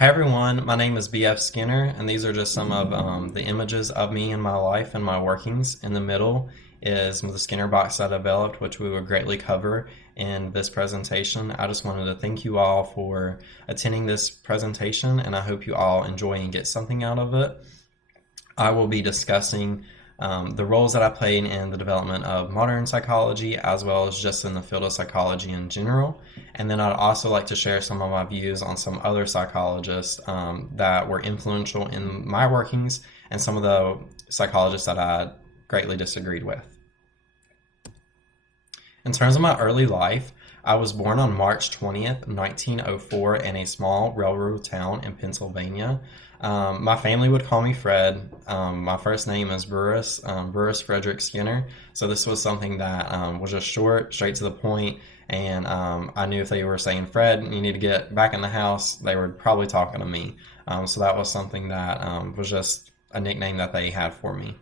Hi everyone, my name is BF Skinner, and these are just some of the images of me in my life and my workings. In the middle is the Skinner box I developed, which we will greatly cover in this presentation. I just wanted to thank you all for attending this presentation, and I hope you all enjoy and get something out of it. I will be discussing the roles that I played in the development of modern psychology, as well as just in the field of psychology in general. And then I'd also like to share some of my views on some other psychologists that were influential in my workings and some of the psychologists that I greatly disagreed with. In terms of my early life, I was born on March 20th, 1904 in a small railroad town in Pennsylvania. My family would call me Fred. My first name is Burris Frederick Skinner. So this was something that was just short, straight to the point, and I knew if they were saying, Fred, you need to get back in the house, they were probably talking to me. So that was something that was just a nickname that they had for me.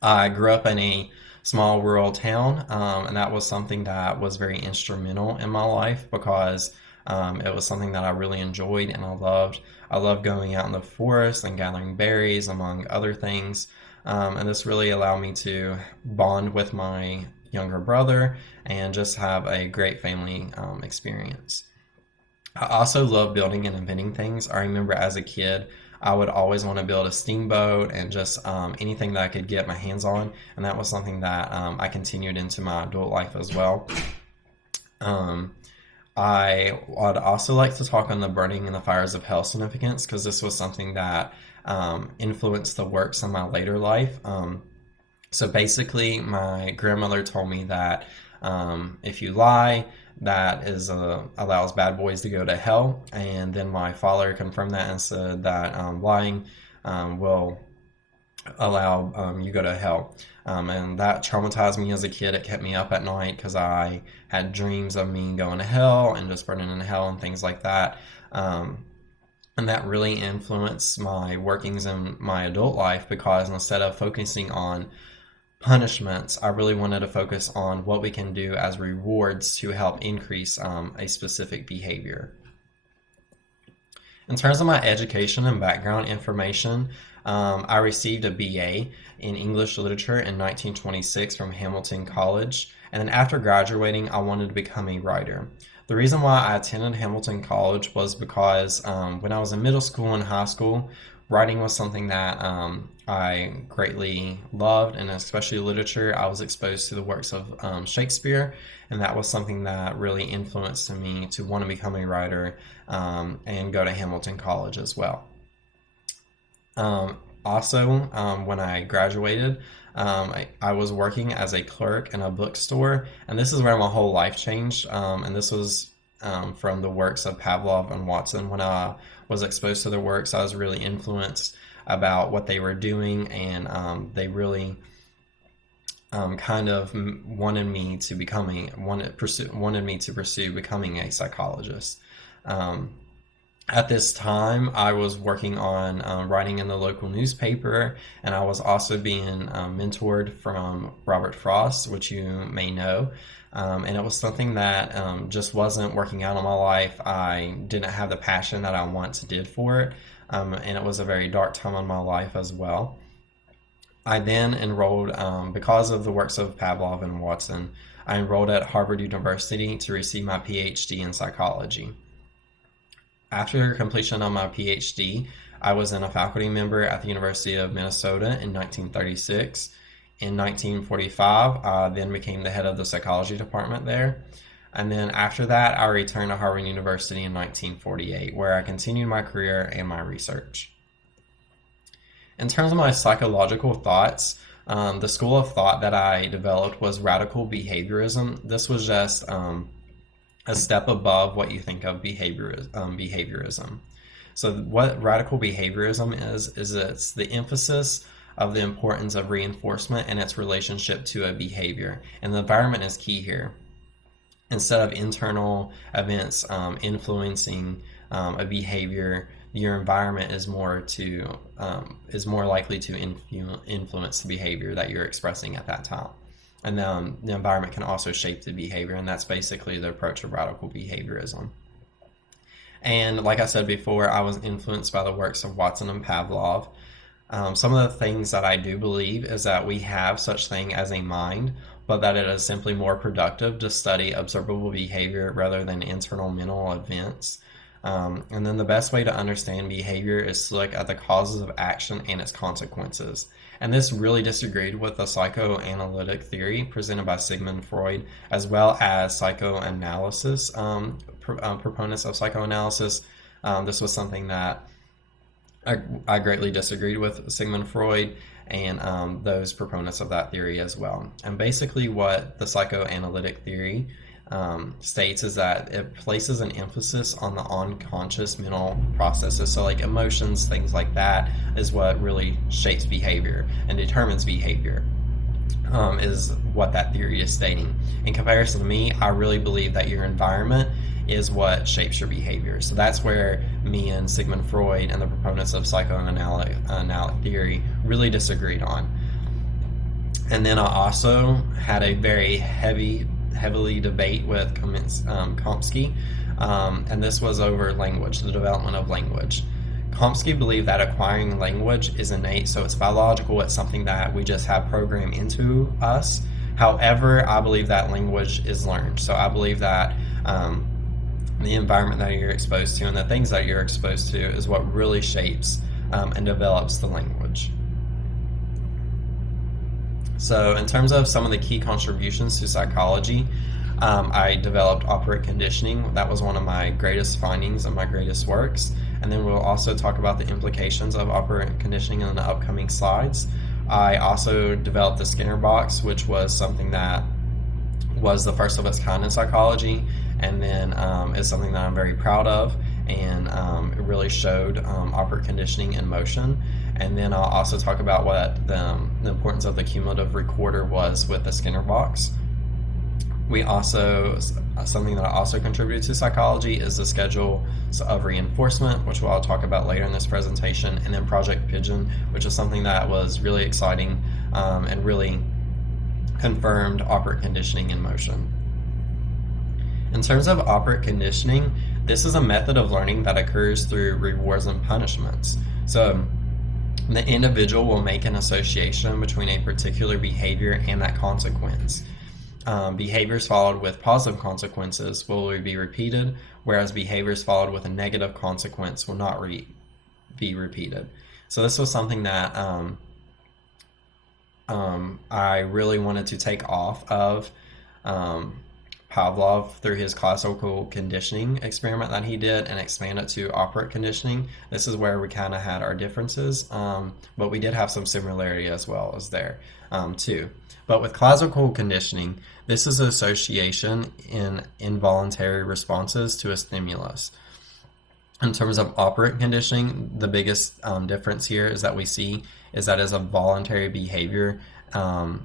I grew up in a small rural town, and that was something that was very instrumental in my life because it was something that I really enjoyed and I loved. I loved going out in the forest and gathering berries, among other things. And this really allowed me to bond with my younger brother and just have a great family experience. I also love building and inventing things. I remember as a kid, I would always want to build a steamboat and just anything that I could get my hands on, and that was something that I continued into my adult life as well. Um, I would also like to talk on the burning and the fires of hell significance because this was something that influenced the works in my later life. So basically, my grandmother told me that if you lie, that is allows bad boys to go to hell. And then my father confirmed that and said that lying will allow you go to hell. And that traumatized me as a kid. It kept me up at night because I had dreams of me going to hell and just burning in hell and things like that. And that really influenced my workings in my adult life because instead of focusing on punishments, I really wanted to focus on what we can do as rewards to help increase a specific behavior. In terms of my education and background information, I received a BA in English Literature in 1926 from Hamilton College, and then after graduating, I wanted to become a writer. The reason why I attended Hamilton College was because when I was in middle school and high school, writing was something that I greatly loved, and especially literature. I was exposed to the works of Shakespeare, and that was something that really influenced me to want to become a writer and go to Hamilton College as well. When I graduated, I was working as a clerk in a bookstore, and this is where my whole life changed. And this was from the works of Pavlov and Watson. When I was exposed to their works, I was really influenced about what they were doing, and they really kind of wanted me to wanted me to pursue becoming a psychologist. Um, at this time, I was working on writing in the local newspaper, and I was also being mentored from Robert Frost, which you may know. And it was something that just wasn't working out in my life. I didn't have the passion that I once did for it, and it was a very dark time in my life as well. I then enrolled, because of the works of Pavlov and Watson, I enrolled at Harvard University to receive my PhD in psychology. After completion of my PhD, I was a faculty member at the University of Minnesota in 1936. In 1945, I then became the head of the psychology department there. And then after that, I returned to Harvard University in 1948, where I continued my career and my research. In terms of my psychological thoughts, the school of thought that I developed was radical behaviorism. This was just a step above what you think of behaviorism. So what radical behaviorism is it's the emphasis of the importance of reinforcement and its relationship to a behavior. And the environment is key here. Instead of internal events influencing a behavior, your environment is more likely to influence the behavior that you're expressing at that time. And then the environment can also shape the behavior, and that's basically the approach of radical behaviorism. And like I said before, I was influenced by the works of Watson and Pavlov. Some of the things that I do believe is that we have such thing as a mind, but that it is simply more productive to study observable behavior rather than internal mental events. And then the best way to understand behavior is to look at the causes of action and its consequences. And this really disagreed with the psychoanalytic theory presented by Sigmund Freud, as well as psychoanalysis, proponents of psychoanalysis. This was something that I greatly disagreed with Sigmund Freud and those proponents of that theory as well. And basically, what the psychoanalytic theory states is that it places an emphasis on the unconscious mental processes. So, like emotions, things like that, is what really shapes behavior and determines behavior. Is what that theory is stating. In comparison to me, I really believe that your environment is what shapes your behavior. So that's where me and Sigmund Freud and the proponents of psychoanalytic theory really disagreed on. And then I also had a very heavily debate with Chomsky, and this was over language, the development of language. Chomsky believed that acquiring language is innate, so it's biological, it's something that we just have programmed into us. However, I believe that language is learned. So I believe that the environment that you're exposed to and the things that you're exposed to is what really shapes and develops the language. So in terms of some of the key contributions to psychology, I developed operant conditioning. That was one of my greatest findings and my greatest works. And then we'll also talk about the implications of operant conditioning in the upcoming slides. I also developed the Skinner box, which was something that was the first of its kind in psychology, and then is something that I'm very proud of, and it really showed operant conditioning in motion. And then I'll also talk about what the importance of the cumulative recorder was with the Skinner box. We also, something that also contributed to psychology is the schedule of reinforcement, which I'll talk about later in this presentation, and then Project Pigeon, which is something that was really exciting and really confirmed operant conditioning in motion. In terms of operant conditioning, this is a method of learning that occurs through rewards and punishments. So the individual will make an association between a particular behavior and that consequence. Behaviors followed with positive consequences will be repeated, whereas behaviors followed with a negative consequence will not be repeated. So this was something that I really wanted to take off of Pavlov through his classical conditioning experiment that he did and expand it to operant conditioning. This is where we kind of had our differences, but we did have some similarity as well as there too. But with classical conditioning, this is association in involuntary responses to a stimulus. In terms of operant conditioning, the biggest difference here is that we see is that as a voluntary behavior and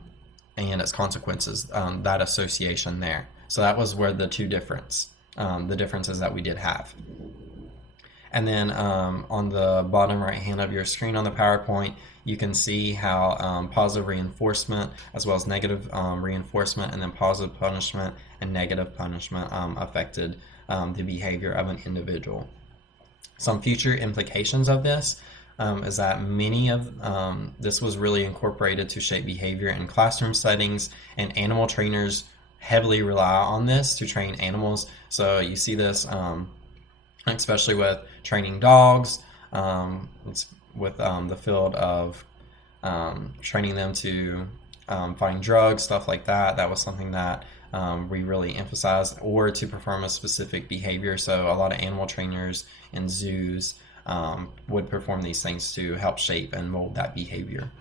its consequences, that association there. So that was where the the differences that we did have. And then on the bottom right hand of your screen on the PowerPoint, you can see how positive reinforcement as well as negative reinforcement and then positive punishment and negative punishment affected the behavior of an individual. Some future implications of this is that many of this was really incorporated to shape behavior in classroom settings, and animal trainers heavily rely on this to train animals. So you see this especially with training dogs, with the field of training them to find drugs, stuff like that. That was something that we really emphasized, or to perform a specific behavior. So a lot of animal trainers in zoos would perform these things to help shape and mold that behavior.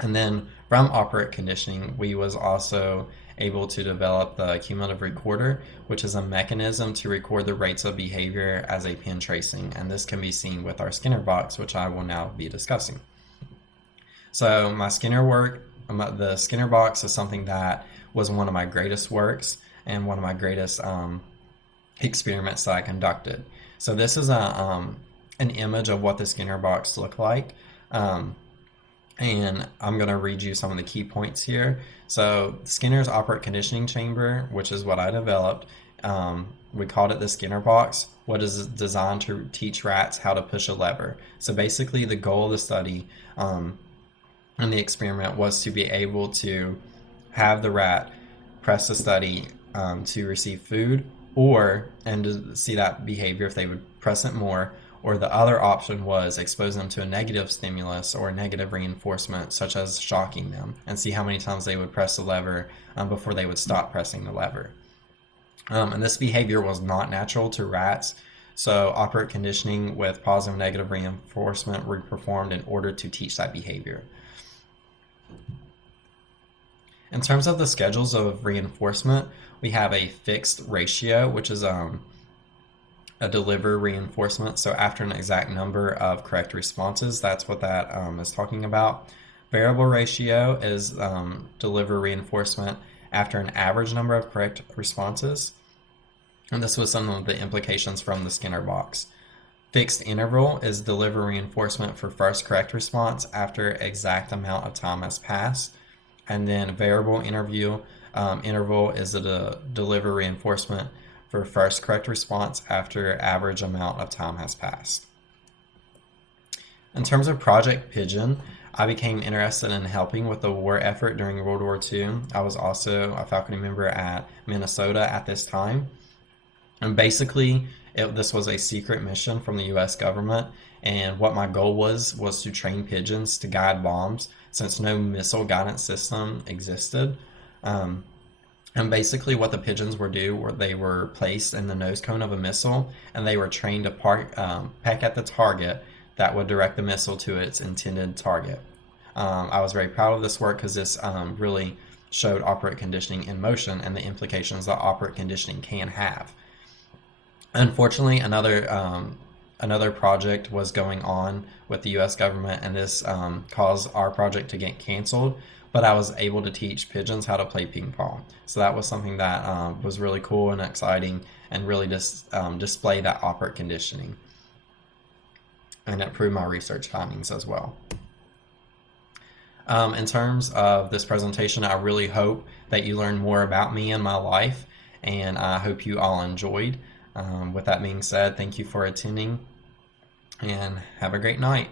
And then from operant conditioning, we was also able to develop the cumulative recorder, which is a mechanism to record the rates of behavior as a pin tracing. And this can be seen with our Skinner box, which I will now be discussing. So my Skinner work, the Skinner box is something that was one of my greatest works and one of my greatest experiments that I conducted. So this is an image of what the Skinner box looked like. And I'm going to read you some of the key points here. So Skinner's operant conditioning chamber, which is what I developed, we called it the Skinner box. what is designed to teach rats how to push a lever. So basically, the goal of the study and the experiment was to be able to have the rat press the study to receive food, or and to see that behavior if they would press it more, or the other option was expose them to a negative stimulus or negative reinforcement, such as shocking them, and see how many times they would press the lever before they would stop pressing the lever. And this behavior was not natural to rats, so operant conditioning with positive and negative reinforcement were performed in order to teach that behavior. In terms of the schedules of reinforcement, we have a fixed ratio, which is a deliver reinforcement. So after an exact number of correct responses, that's what that is talking about. Variable ratio is deliver reinforcement after an average number of correct responses. And this was some of the implications from the Skinner box. Fixed interval is deliver reinforcement for first correct response after exact amount of time has passed. And then variable interval is the deliver reinforcement for first correct response after average amount of time has passed. In terms of Project Pigeon, I became interested in helping with the war effort during World War II. I was also a faculty member at Minnesota at this time. And basically, this was a secret mission from the US government. And what my goal was to train pigeons to guide bombs, since no missile guidance system existed. And basically what the pigeons were they were placed in the nose cone of a missile, and they were trained to peck at the target that would direct the missile to its intended target. I was very proud of this work because this really showed operant conditioning in motion and the implications that operant conditioning can have. Unfortunately, another project was going on with the US government, and this caused our project to get canceled, but I was able to teach pigeons how to play ping pong. So that was something that was really cool and exciting, and really just display that operant conditioning. And it proved my research findings as well. In terms of this presentation, I really hope that you learned more about me and my life, and I hope you all enjoyed. With that being said, thank you for attending, and have a great night.